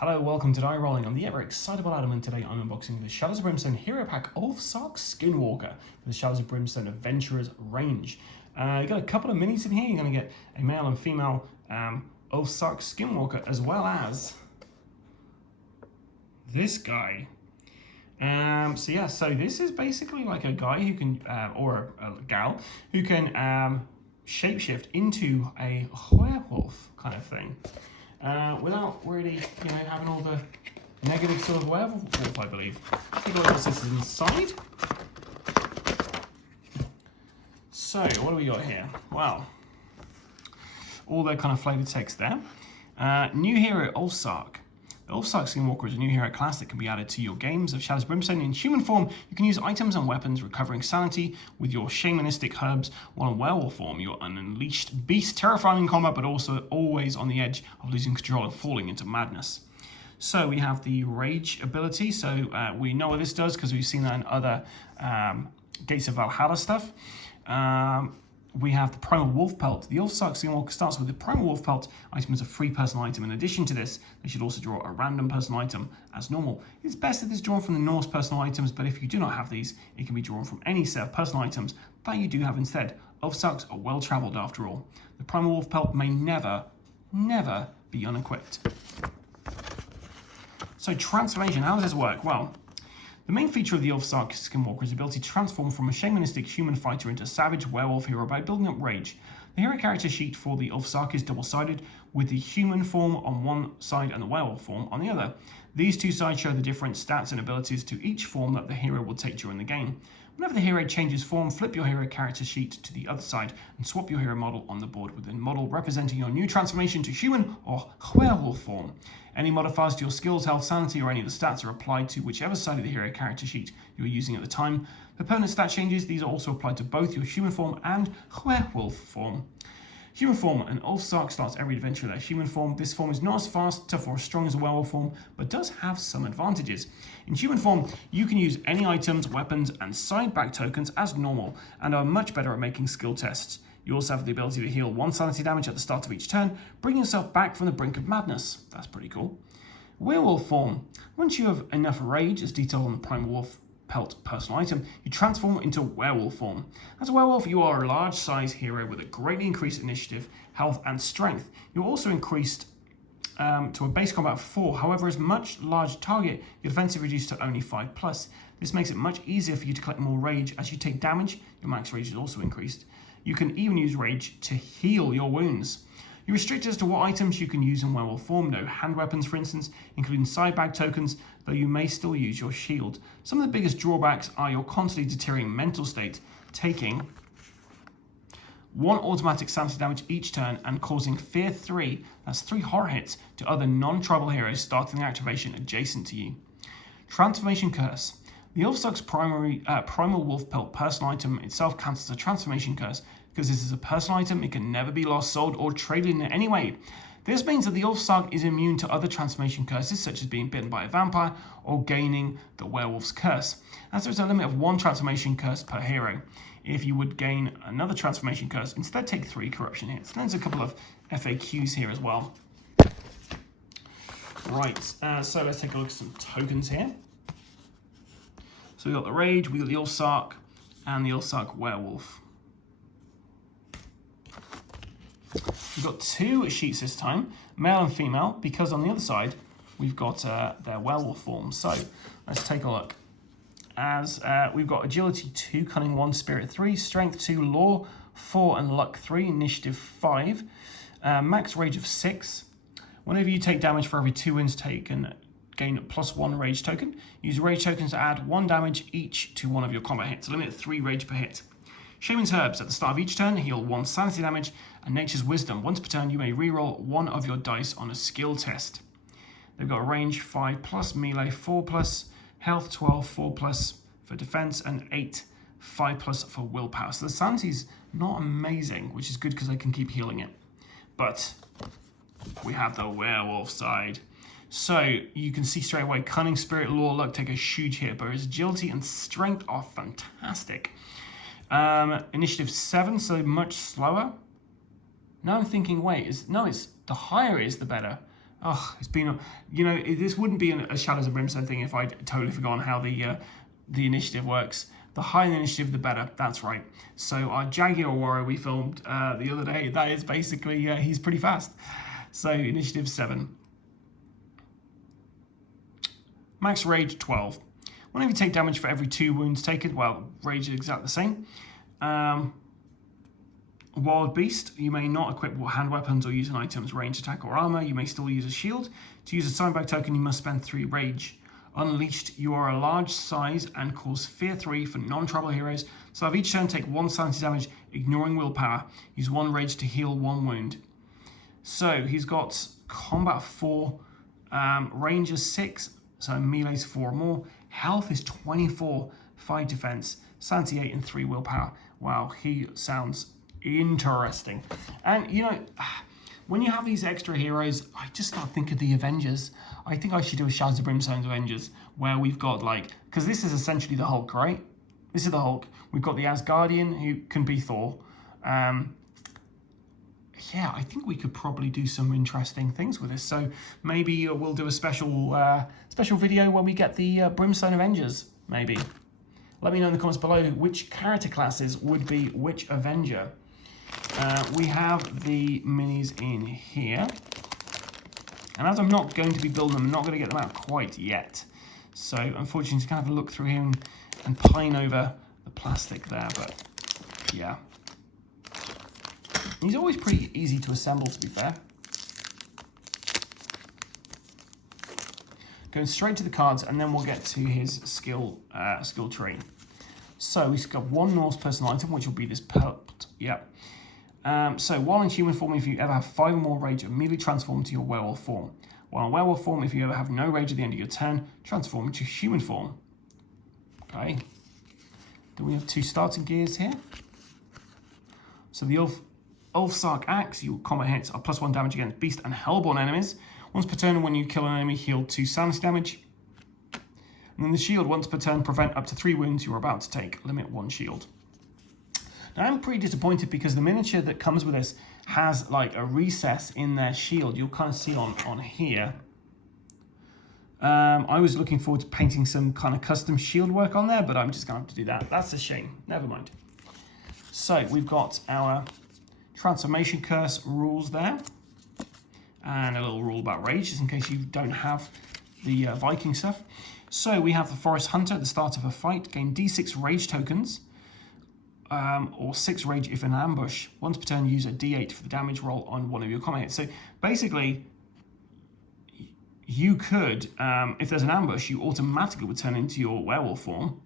Hello, welcome to Die Rollin. I'm the ever excitable Adam, and today I'm unboxing the Shadows of Brimstone Hero Pack Ulfsark Skinwalker for the Shadows of Brimstone Adventurers range. You got a couple of minis in here. You're going to get a male and female Ulfsark Skinwalker, as well as this guy. So this is basically like a guy who can, or a gal, who can shapeshift into a werewolf kind of thing. Without really, having all the negative sort of werewolf, I believe. Let's take a look at what this is inside. So, what do we got here? Well, all the kind of flavoured text there. New hero, Ulfsark. The Ulfsark Skinwalker is a new hero class that can be added to your games of Shadows of Brimstone. In human form, you can use items and weapons, recovering sanity with your shamanistic herbs, while in werewolf form, you're an unleashed beast, terrifying in combat, but also always on the edge of losing control and falling into madness. So we have the Rage ability, so we know what this does because we've seen that in other Gates of Valhalla stuff. We have the Primal Wolf Pelt. The Ulfsark Skinwalker starts with the Primal Wolf Pelt item as a free personal item. In addition to this, they should also draw a random personal item as normal. It's best if it's drawn from the Norse personal items, but if you do not have these, it can be drawn from any set of personal items that you do have instead. Ulfsarks are well travelled after all. The Primal Wolf Pelt may never be unequipped. So transformation, how does this work? Well, the main feature of the Ulfsark Skinwalker is the ability to transform from a shamanistic human fighter into a savage werewolf hero by building up rage. The hero character sheet for the Ulfsark is double-sided, with the human form on one side and the werewolf form on the other. These two sides show the different stats and abilities to each form that the hero will take during the game. Whenever the hero changes form, flip your hero character sheet to the other side and swap your hero model on the board with the model representing your new transformation to human or werewolf form. Any modifiers to your skills, health, sanity, or any of the stats are applied to whichever side of the hero character sheet you're using at the time. For permanent stat changes, these are also applied to both your human form and werewolf form. Human form, an Ulfsark starts every adventure with their human form. This form is not as fast, tough, or as strong as a werewolf form, but does have some advantages. In human form, you can use any items, weapons, and side-back tokens as normal, and are much better at making skill tests. You also have the ability to heal 1 sanity damage at the start of each turn, bringing yourself back from the brink of madness. That's pretty cool. Werewolf form. Once you have enough rage, as detailed on the Primal Wolf Pelt personal item, you transform into werewolf form. As a werewolf, you are a large-sized hero with a greatly increased initiative, health, and strength. You're also increased to a base combat of 4. However, as much larger target, your defense is reduced to only 5+. This makes it much easier for you to collect more rage. As you take damage, your max rage is also increased. You can even use rage to heal your wounds. You're restricted as to what items you can use in werewolf form. No hand weapons, for instance, including side bag tokens, though you may still use your shield. Some of the biggest drawbacks are your constantly deteriorating mental state, taking 1 automatic sanity damage each turn and causing Fear 3, that's 3 horror hits, to other non-tribal heroes starting the activation adjacent to you. Transformation Curse. The Ulfsark's Primal Wolf Pelt personal item itself cancels a transformation curse. Because this is a personal item, it can never be lost, sold, or traded in any way. This means that the Ulfsark is immune to other transformation curses, such as being bitten by a vampire or gaining the werewolf's curse, as there is a limit of 1 transformation curse per hero. If you would gain another transformation curse, instead take 3 corruption hits. There's a couple of FAQs here as well. Right, so let's take a look at some tokens here. So we've got the Rage, we've got the Ulfsark, and the Ulfsark Werewolf. We've got 2 sheets this time, male and female, because on the other side, we've got their werewolf form. So let's take a look. As we've got Agility 2, Cunning 1, Spirit 3, Strength 2, Law 4, and Luck 3, Initiative 5, Max Rage of 6. Whenever you take damage for every 2 wins taken, gain +1 rage token. Use rage tokens to add 1 damage each to one of your combat hits. Limit 3 rage per hit. Shaman's Herbs. At the start of each turn, heal 1 sanity damage, and Nature's Wisdom. Once per turn, you may reroll 1 of your dice on a skill test. They've got a range 5+, melee 4+, health 12, 4+ for defense, and 8, 5+ for willpower. So the sanity's not amazing, which is good because I can keep healing it. But we have the werewolf side. So you can see straight away, Cunning, Spirit, Law, Luck take a huge hit, but his agility and strength are fantastic. Initiative 7, so much slower. Now I'm thinking, wait, it's the higher is the better. Oh, it's been, this wouldn't be a Shadows of Brimstone thing if I'd totally forgotten how the initiative works. The higher the initiative, the better. That's right. So our Jaguar Warrior we filmed the other day, that is basically, he's pretty fast. So initiative 7. Max rage 12. Whenever you take damage for every 2 wounds taken, well, rage is exactly the same. Wild Beast, you may not equip hand weapons or use an item's range attack or armor. You may still use a shield. To use a sandbag token, you must spend 3 rage. Unleashed, you are a large size and cause fear 3 for non-tribal heroes. So of each turn, take 1 sanity damage, ignoring willpower. Use 1 rage to heal 1 wound. So he's got combat 4, range is 6, so melee's 4 or more. Health is 24, 5 defense, sanity 8, and 3 willpower. Wow, he sounds interesting. And when you have these extra heroes, I just start thinking of the Avengers. I think I should do a Shadows of Brimstone's Avengers where we've got because this is essentially the Hulk, right? This is the Hulk. We've got the Asgardian who can be Thor. Yeah, I think we could probably do some interesting things with this. So maybe we'll do a special video when we get the Brimstone Avengers. Maybe. Let me know in the comments below which character classes would be which Avenger. We have the minis in here. And as I'm not going to be building them, I'm not going to get them out quite yet. So unfortunately, just kind of have a look through here and pine over the plastic there. But yeah. He's always pretty easy to assemble, to be fair. Going straight to the cards, and then we'll get to his skill tree. So he's got 1 Norse personal item, which will be this pelt. Yeah. So while in human form, if you ever have 5 or more rage, immediately transform to your werewolf form. While in werewolf form, if you ever have no rage at the end of your turn, transform into human form. Okay. Then we have 2 starting gears here. So the Ulfsark Axe, your combat hits are +1 damage against beast and hellborn enemies. Once per turn, when you kill an enemy, heal 2 sanity damage. And then the shield, once per turn, prevent up to 3 wounds you are about to take. Limit 1 shield. Now I'm pretty disappointed because the miniature that comes with this has a recess in their shield. You'll kind of see on here. I was looking forward to painting some kind of custom shield work on there, but I'm just going to have to do that. That's a shame. Never mind. So we've got our transformation curse rules there. And a little rule about rage, just in case you don't have the Viking stuff. So we have the Forest Hunter at the start of a fight. Gain D6 rage tokens. Or 6 rage if in an ambush. Once per turn, use a D8 for the damage roll on one of your combat hits. So basically, you could, if there's an ambush, you automatically would turn into your werewolf form.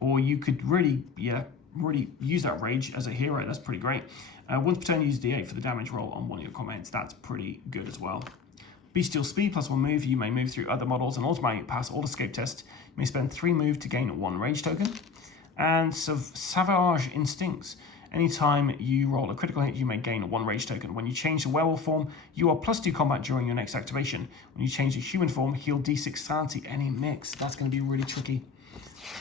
Or you could really use that rage as a hero. That's pretty great. Once per turn, use D8 for the damage roll on one of your combat hits. That's pretty good as well. Bestial Speed, +1 move. You may move through other models and automatically pass all escape tests. You may spend 3 move to gain 1 rage token. And Savage Instincts. Anytime you roll a critical hit, you may gain 1 rage token. When you change to werewolf form, you are +2 combat during your next activation. When you change to human form, heal D6 sanity any mix. That's going to be really tricky.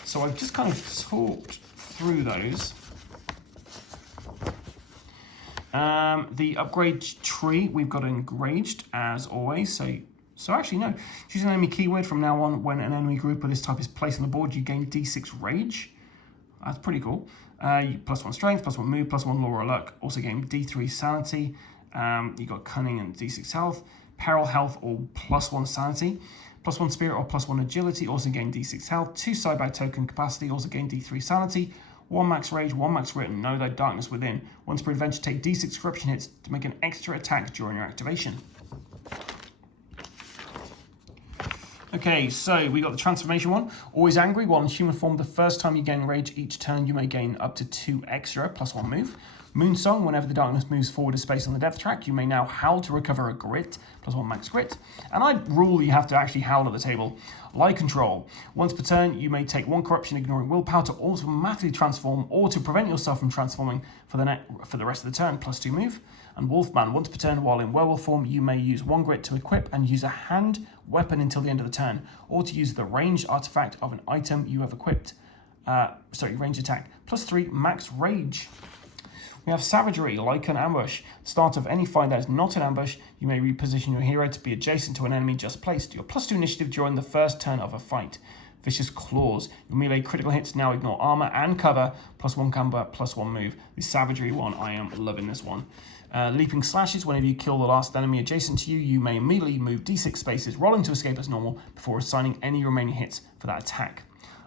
So I've just kind of talked through those. The upgrade tree, we've got engaged as always. So actually, no. Choose an enemy keyword from now on. When an enemy group of this type is placed on the board, you gain D6 rage. That's pretty cool. +1 strength, +1 move, +1 law or luck. Also gain D3 sanity. You got cunning and D6 health. Peril health or +1 sanity. +1 spirit or +1 agility. Also gain D6 health. 2 sidebag token capacity. Also gain D3 sanity. 1 max rage, 1 max written. Know thy darkness within. Once per adventure, take D6 corruption hits to make an extra attack during your activation. Okay, so we got the transformation one. Always angry. While in human form, the first time you gain rage each turn, you may gain up to 2 extra, +1 move. Moonsong, whenever the darkness moves forward a space on the depth track, you may now howl to recover a grit, +1 max grit. And I rule you have to actually howl at the table. Lie control. Once per turn, you may take 1 corruption, ignoring willpower, to automatically transform or to prevent yourself from transforming for the rest of the turn, +2 move. And Wolfman, once per turn while in werewolf form, you may use 1 grit to equip and use a hand weapon until the end of the turn, or to use the ranged artifact of an item you have equipped. Ranged attack, +3 max rage. We have Savagery, like an ambush. Start of any fight that is not an ambush, you may reposition your hero to be adjacent to an enemy just placed. Your +2 initiative during the first turn of a fight. Vicious Claws. Your melee critical hits now ignore armor and cover, +1 combat, +1 move. The Savagery one, I am loving this one. Leaping Slashes. Whenever you kill the last enemy adjacent to you, you may immediately move d6 spaces, rolling to escape as normal, before assigning any remaining hits for that attack.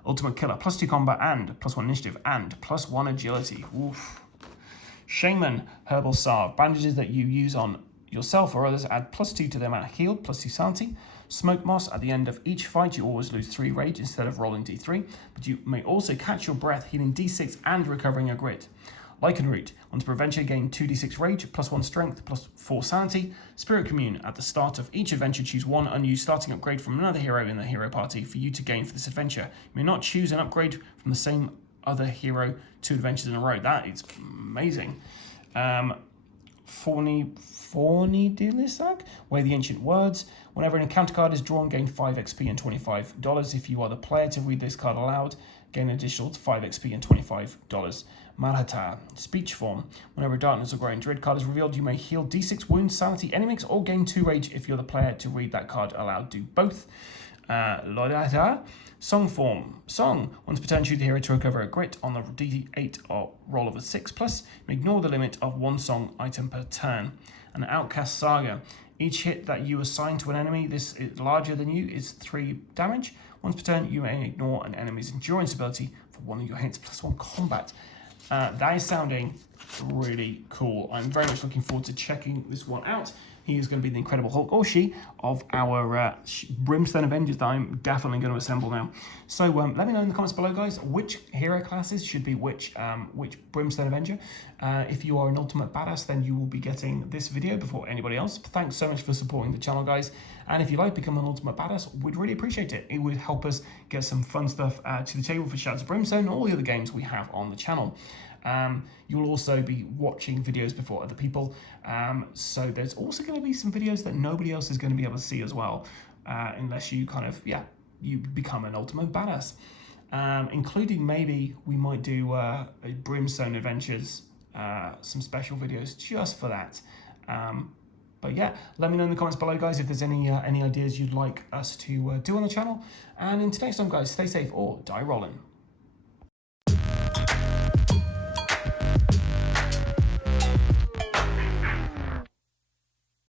Ultimate Killer. +2 combat and +1 initiative and +1 agility. Oof. Shaman, Herbal Salve. Bandages that you use on yourself or others add +2 to the amount healed, +2 sanity. Smoke Moss, at the end of each fight you always lose 3 rage instead of rolling d3, but you may also catch your breath, healing d6 and recovering a grit. Lichen Root, once per adventure gain 2d6 rage, +1 strength, +4 sanity. Spirit Commune, at the start of each adventure choose one unused starting upgrade from another hero in the hero party for you to gain for this adventure. You may not choose an upgrade from the same other hero 2 adventures in a row. That is amazing. Forny Dilisag, Weigh the Ancient Words. Whenever an encounter card is drawn, gain 5 XP and $25. If you are the player to read this card aloud, gain an additional 5 XP and $25. Malhata, Speech Form. Whenever a Darkness or Growing Dread card is revealed, you may heal d6 wounds, sanity, enemies, or gain 2 rage if you're the player to read that card aloud. Do both. Lodata, Song Form. Song. Once per turn, choose the hero to recover a grit on the d8 or roll of a 6+. Ignore the limit of 1 song item per turn. An Outcast Saga. Each hit that you assign to an enemy, this is larger than you, is 3 damage. Once per turn, you may ignore an enemy's endurance ability for 1 of your hits, +1 combat. That is sounding really cool. I'm very much looking forward to checking this one out. He is going to be the Incredible Hulk, or she, of our Brimstone Avengers that I'm definitely going to assemble now. So let me know in the comments below, guys, which hero classes should be which Brimstone Avenger. If you are an Ultimate Badass, then you will be getting this video before anybody else. Thanks so much for supporting the channel, guys. And if you'd like to become an Ultimate Badass, we'd really appreciate it. It would help us get some fun stuff to the table for Shadows of Brimstone and all the other games we have on the channel. You'll also be watching videos before other people, so there's also going to be some videos that nobody else is going to be able to see as well, unless you you become an Ultimate Badass, including maybe we might do a Brimstone Adventures, some special videos just for that. But yeah, let me know in the comments below, guys, if there's any ideas you'd like us to do on the channel. And until next time, guys, stay safe or die rolling.